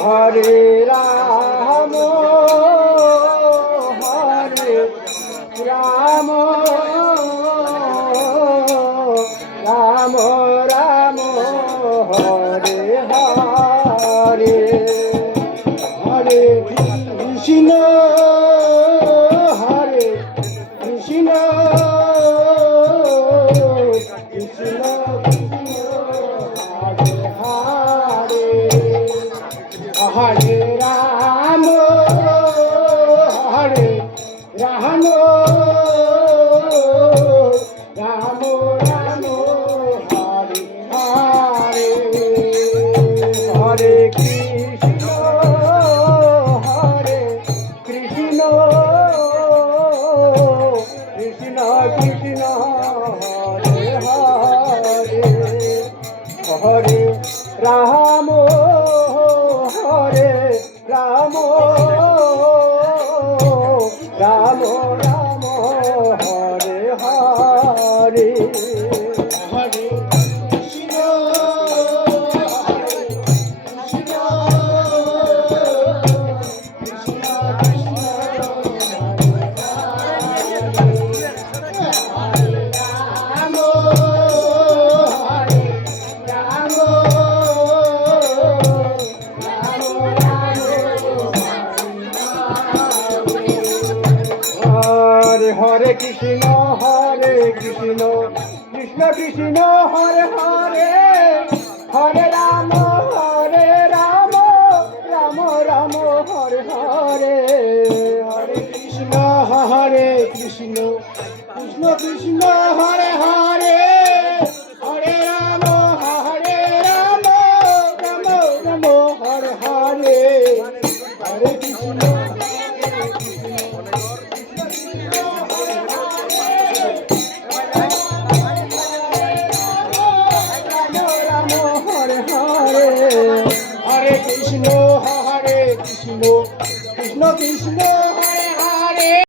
Hare Ram Hare Ram Ram Ram Hare Hare Hare Krishna Hare Krishna Krishna Hare Ram Hare Ram Ram Ram Hare Hare Hare Krishna Hare Krishna Krishna Krishna Hare Hare Hare Ram Hare Ram Ram Ram Hare Hare Hare Krishna Krishna Krishna Hare Krishna Krishna Krishna Hare Hare Hare Ram Ram Ram Hare Hare Hare Krishna Krishna Krishna Krishna Hare Hare Hare Ram Ram Ram Hare Hare Hare Krishna Hare Krishna Krishna Krishna Hare